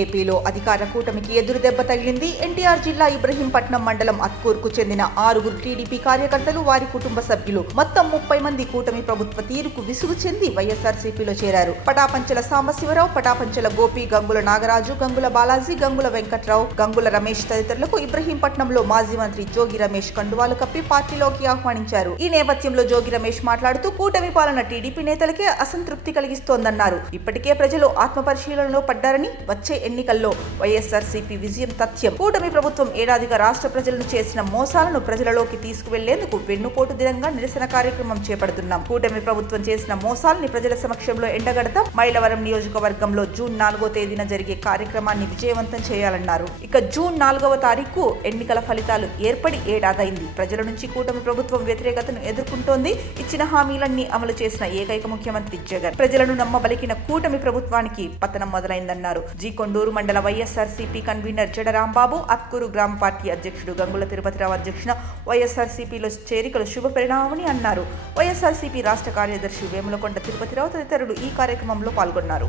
ఏపీలో అధికార కూటమికి ఎదురుదెబ్బ తగిలింది. ఎన్టీఆర్ జిల్లా ఇబ్రహీంపట్నం మండలం అత్కూర్కు చెందిన 6 టీడీపీ కార్యకర్తలు, వారి కుటుంబ సభ్యులు మొత్తం 30 మంది కూటమి ప్రభుత్వ తీరుకు విసుగు చెంది వైఎస్ఆర్సీపీలో చేరారు. పటాపంచల సాంబశివరావు, పటాపంచల గోపి, గంగుల నాగరాజు, గంగుల బాలాజీ, గంగుల వెంకట్రావు, గంగుల రమేష్ తదితరులకు ఇబ్రహీంపట్నంలో మాజీ మంత్రి జోగి రమేష్ కండువాలు కప్పి పార్టీలోకి ఆహ్వానించారు. ఈ నేపథ్యంలో జోగి రమేష్ మాట్లాడుతూ కూటమి పాలన టీడీపీ నేతలకే అసంతృప్తి కలిగిస్తోందన్నారు. ఇప్పటికే ప్రజలు ఆత్మపరిశీలనలో పడ్డారని, వచ్చే ఎన్నికల్లో వైఎస్ఆర్సీపీ విజయం తథ్యం. కూటమి ప్రభుత్వం ఏడాదిగా రాష్ట్ర ప్రజలను చేసిన మోసాలను ప్రజలలోకి తీసుకువెళ్లేందుకు వెన్నుపోటు దినంగా నిరసన కార్యక్రమం చేపడుతున్నాం. కూటమి ప్రభుత్వం చేసిన మోసాలని ప్రజల సమక్షంలో ఎండగడతాం. మైలవరం నియోజకవర్గంలో జూన్ 4వ తేదీన జరిగే కార్యక్రమాన్ని విజయవంతం చేయాలన్నారు. ఇక జూన్ 4వ తారీఖు ఎన్నికల ఫలితాలు ఏర్పడి ఏడాదైంది. ప్రజల నుంచి కూటమి ప్రభుత్వం వ్యతిరేకతను ఎదుర్కొంటోంది. ఇచ్చిన హామీలన్నీ అమలు చేసిన ఏకైక ముఖ్యమంత్రి జగన్. ప్రజలను నమ్మబలికిన కూటమి ప్రభుత్వానికి పతనం మొదలైందన్నారు. కొండూరు మండల వైఎస్ఆర్సీపీ కన్వీనర్ జడ రాంబాబు, అత్కూరు గ్రామ పార్టీ అధ్యక్షుడు గంగుల తిరుపతిరావు అధ్యక్షున వైఎస్ఆర్సీపీలో చేరికలు శుభ పరిణామని అన్నారు. వైఎస్ఆర్సీపీ రాష్ట్ర కార్యదర్శి వేములకొండ తిరుపతిరావు తదితరులు ఈ కార్యక్రమంలో పాల్గొన్నారు.